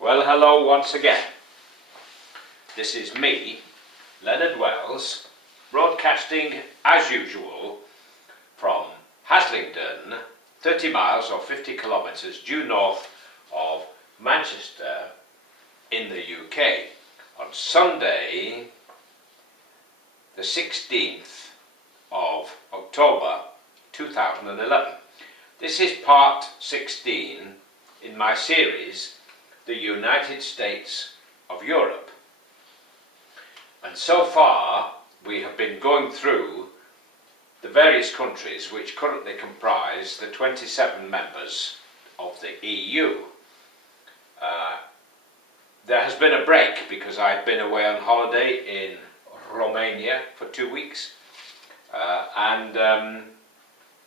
Well, hello once again. This is me, Leonard Wells, broadcasting as usual from Haslingden, 30 miles or 50 kilometres due north of Manchester in the UK, on Sunday the 16th of October 2011. This is part 16 in my series, The United States of Europe. And so far we have been going through the various countries which currently comprise the 27 members of the EU. There has been a break because I've been away on holiday in Romania for 2 weeks,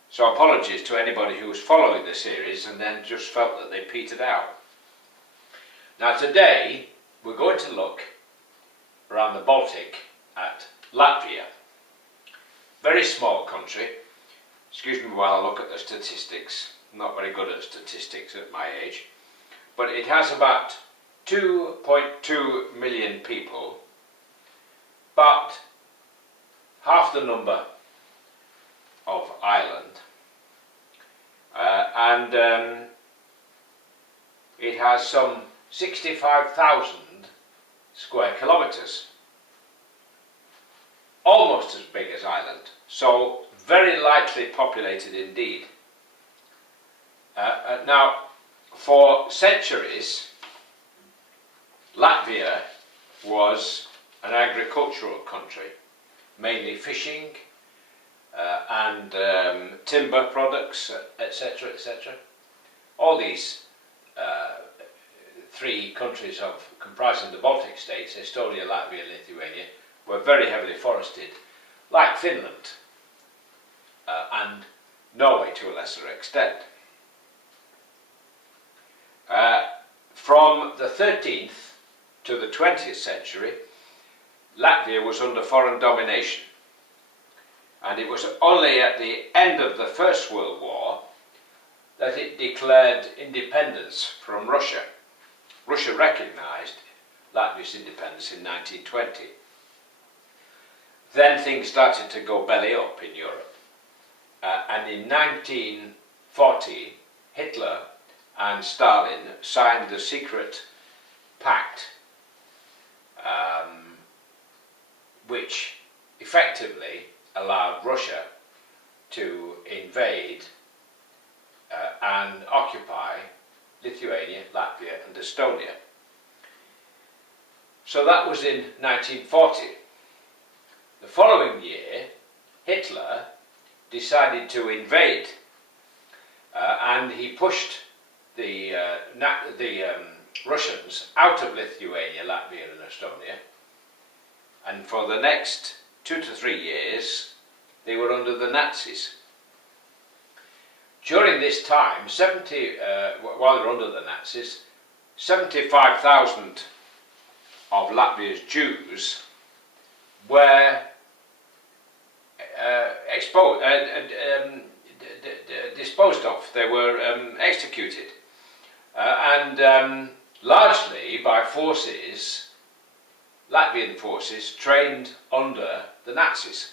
so apologies to anybody who was following the series and then just felt that they petered out. Now today we're going to look around the Baltic at Latvia. Very small country. Excuse me while I look at the statistics. I'm not very good at statistics at my age. But it has about 2.2 million people, but half the number of Ireland, and it has some 65,000 square kilometres, almost as big as Ireland, so very lightly populated indeed. Now, for centuries, Latvia was an agricultural country, mainly fishing and timber products, etc., etc. All these three countries comprising the Baltic states, Estonia, Latvia, Lithuania, were very heavily forested, like Finland and Norway to a lesser extent. From the 13th to the 20th century, Latvia was under foreign domination, and it was only at the end of the First World War that it declared independence from Russia. Russia recognised Latvia's independence in 1920. Then things started to go belly up in Europe, and in 1940 Hitler and Stalin signed the secret pact which effectively allowed Russia to invade and occupy Lithuania, Latvia and Estonia. So that was in 1940. The following year, Hitler decided to invade, and he pushed the Russians out of Lithuania, Latvia and Estonia, and for the next 2 to 3 years they were under the Nazis. During this time, while they were under the Nazis, 75,000 of Latvia's Jews were disposed of. They were executed, and largely by forces, Latvian forces trained under the Nazis.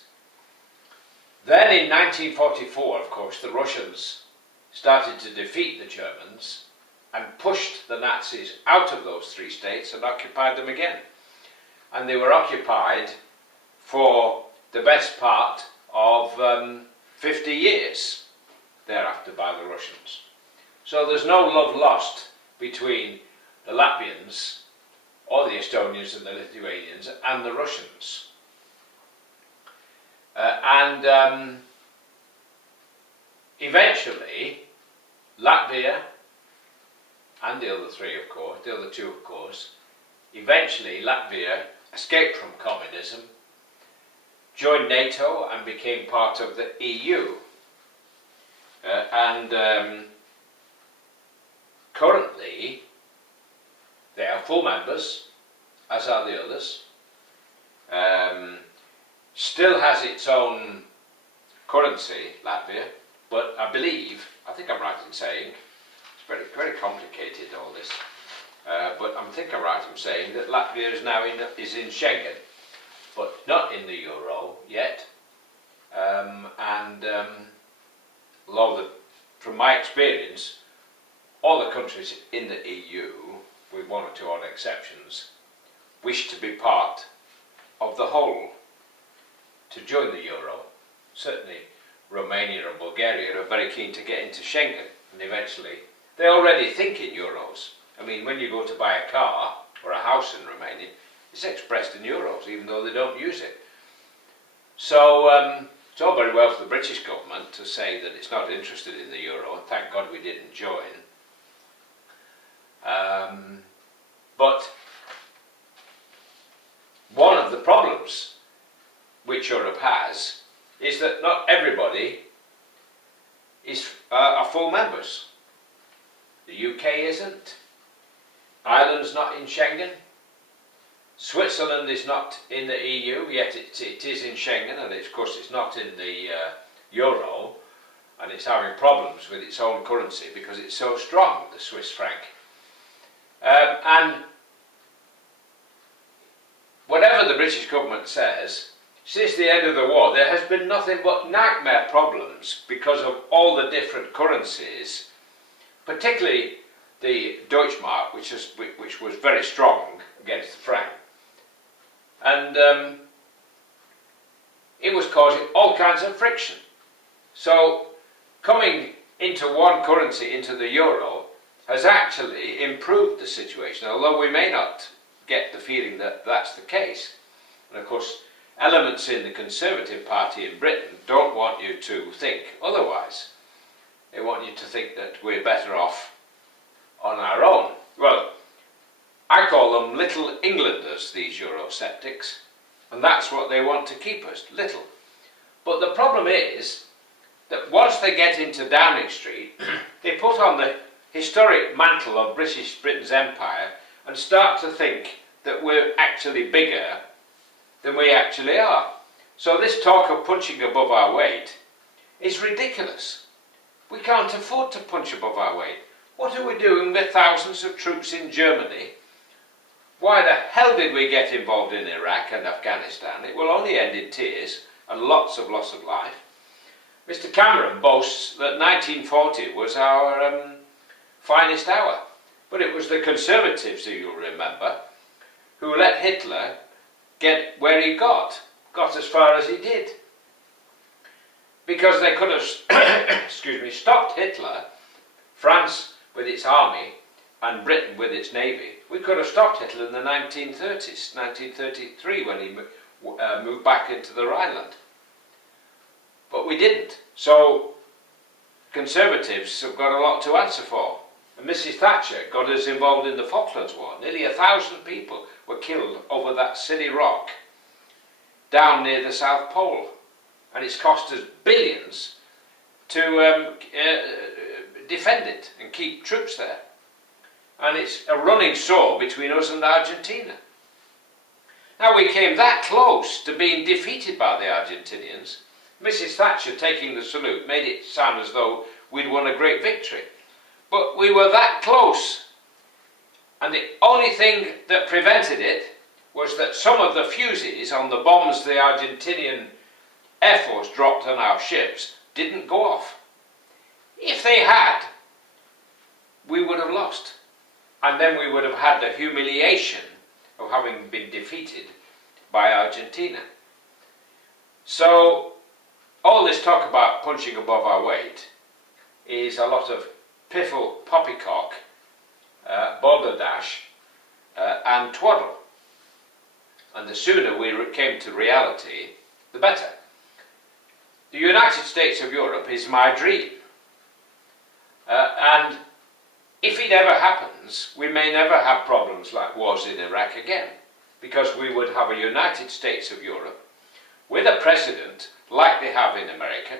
Then in 1944, of course, the Russians started to defeat the Germans and pushed the Nazis out of those 3 states and occupied them again. And they were occupied for the best part of 50 years thereafter by the Russians. So there's no love lost between the Latvians or the Estonians and the Lithuanians and the Russians. Eventually Latvia and the other 3 of course, the other 2 of course, eventually Latvia escaped from communism, joined NATO and became part of the EU. Currently they are full members, as are the others. Still has its own currency, Latvia, but I think I'm right in saying, it's very, very complicated all this. think I'm right in saying that Latvia is now is in Schengen, but not in the euro yet. Although from my experience, all the countries in the EU, with one or two odd exceptions, wish to be part of the whole to join the euro. Certainly Romania and Bulgaria are very keen to get into Schengen, and eventually they already think in euros. I mean, when you go to buy a car or a house in Romania, it's expressed in euros, even though they don't use it. So it's all very well for the British government to say that it's not interested in the euro, and thank God we didn't join. But one of the problems which Europe has is that not everybody are full members. The UK isn't. Ireland's not in Schengen. Switzerland is not in the EU, yet it is in Schengen, and of course it's not in the euro, and it's having problems with its own currency because it's so strong, the Swiss franc. And whatever the British government says, since the end of the war there has been nothing but nightmare problems because of all the different currencies, particularly the Deutschmark, which was very strong against the franc. And it was causing all kinds of friction. So coming into one currency, into the euro, has actually improved the situation, although we may not get the feeling that that's the case. And of course, elements in the Conservative Party in Britain don't want you to think otherwise. They want you to think that we're better off on our own. Well, I call them little Englanders, these Eurosceptics, and that's what they want to keep us, little. But the problem is that once they get into Downing Street, they put on the historic mantle of Britain's empire and start to think that we're actually bigger than we actually are. So this talk of punching above our weight is ridiculous. We can't afford to punch above our weight. What are we doing with thousands of troops in Germany? Why the hell did we get involved in Iraq and Afghanistan? It will only end in tears and lots of loss of life. Mr. Cameron boasts that 1940 was our finest hour, but it was the Conservatives, who you'll remember, who let Hitler get where he got as far as he did. Because they could have stopped Hitler, France with its army and Britain with its navy. We could have stopped Hitler in the 1930s, 1933, when he moved back into the Rhineland. But we didn't. So Conservatives have got a lot to answer for. And Mrs. Thatcher got us involved in the Falklands War. Nearly 1,000 people were killed over that silly rock down near the South Pole. And it's cost us billions to defend it and keep troops there. And it's a running sore between us and Argentina. Now, we came that close to being defeated by the Argentinians. Mrs. Thatcher taking the salute made it sound as though we'd won a great victory. But we were that close. And the only thing that prevented it was that some of the fuses on the bombs the Argentinian Air Force dropped on our ships didn't go off. If they had, we would have lost. And then we would have had the humiliation of having been defeated by Argentina. So all this talk about punching above our weight is a lot of piffle, poppycock, balderdash and twaddle. And the sooner we came to reality, the better. The United States of Europe is my dream. And if it ever happens, we may never have problems like wars in Iraq again, because we would have a United States of Europe with a president like they have in America,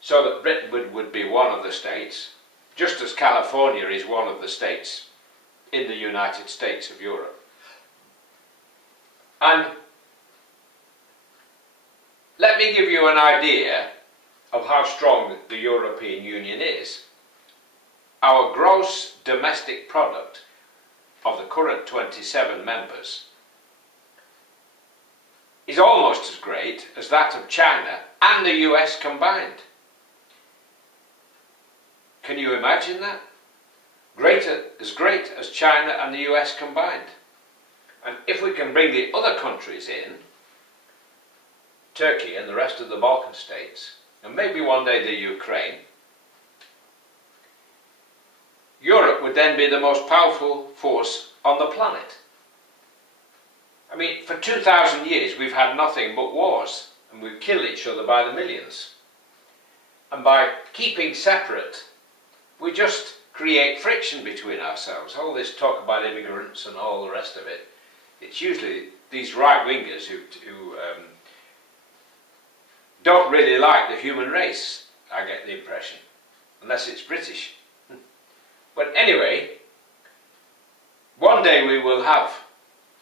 so that Britain would be one of the states, just as California is one of the states in the United States of Europe. And let me give you an idea of how strong the European Union is. Our gross domestic product of the current 27 members is almost as great as that of China and the US combined. Can you imagine that? Great as China and the US combined. And if we can bring the other countries in, Turkey and the rest of the Balkan states, and maybe one day the Ukraine, Europe would then be the most powerful force on the planet. I mean, for 2,000 years we've had nothing but wars, and we've killed each other by the millions. And by keeping separate, we just create friction between ourselves. All this talk about immigrants and all the rest of it, it's usually these right-wingers who don't really like the human race, I get the impression, unless it's British. But anyway, one day we will have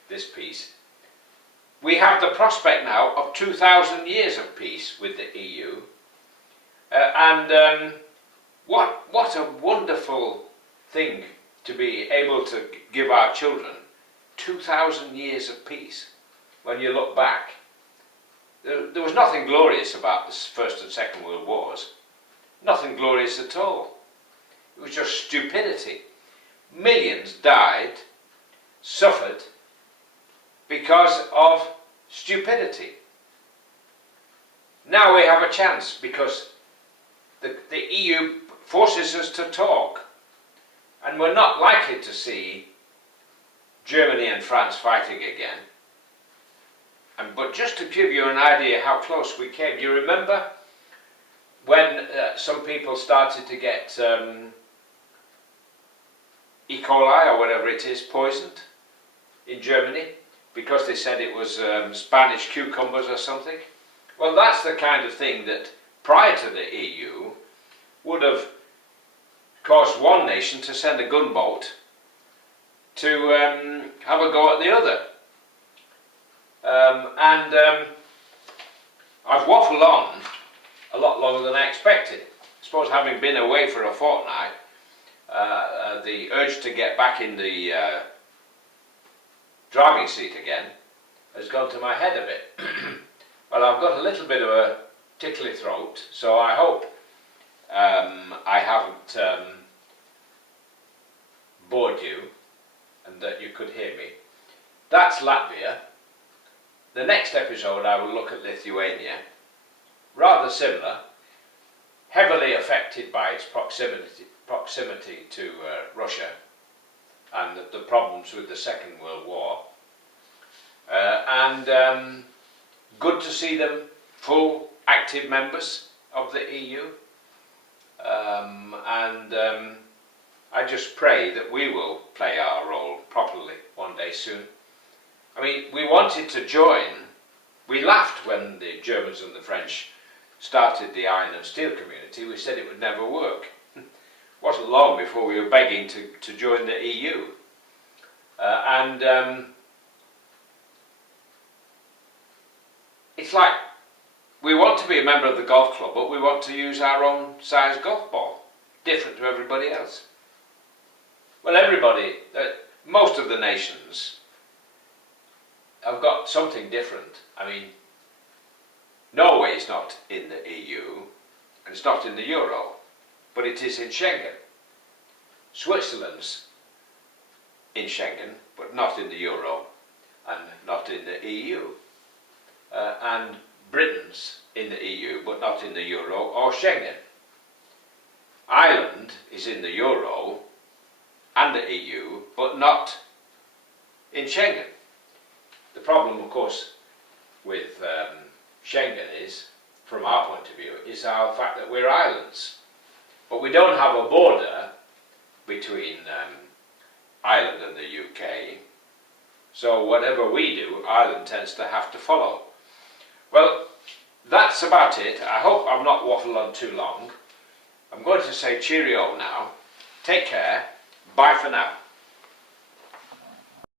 this peace. We have the prospect now of 2,000 years of peace with the EU, what a wonderful thing to be able to give our children 2,000 years of peace. When you look back, there was nothing glorious about the First and Second World Wars. Nothing glorious at all. It was just stupidity. Millions died, suffered, because of stupidity. Now we have a chance because the EU forces us to talk, and we're not likely to see Germany and France fighting again. But just to give you an idea how close we came, you remember when some people started to get E. coli or whatever it is poisoned in Germany because they said it was Spanish cucumbers or something? Well, that's the kind of thing that prior to the EU would have caused one nation to send a gunboat to have a go at the other. I've waffled on a lot longer than I expected. I suppose having been away for a fortnight, the urge to get back in the driving seat again has gone to my head a bit. Well, I've got a little bit of a tickly throat, so I hope I haven't bored you and that you could hear me. That's Latvia. The next episode I will look at Lithuania, rather similar, heavily affected by its proximity to Russia and the problems with the Second World War, and good to see them full active members of the EU, I just pray that we will play our role properly one day soon. I mean, we wanted to join. We laughed when the Germans and the French started the iron and steel community. We said it would never work. It wasn't long before we were begging to join the EU. It's like we want to be a member of the golf club, but we want to use our own size golf ball, different to everybody else. Well, everybody, most of the nations have got something different. I mean, Norway is not in the EU, and it's not in the Euro, but it is in Schengen. Switzerland's in Schengen, but not in the Euro, and not in the EU. And Britain's in the EU, but not in the Euro or Schengen. Ireland is in the Euro and the EU, but not in Schengen. The problem, of course, with Schengen is, from our point of view, is our fact that we're islands. But we don't have a border between Ireland and the UK, so whatever we do, Ireland tends to have to follow. Well, that's about it. I hope I've not waffled on too long. I'm going to say cheerio now. Take care. Bye for now.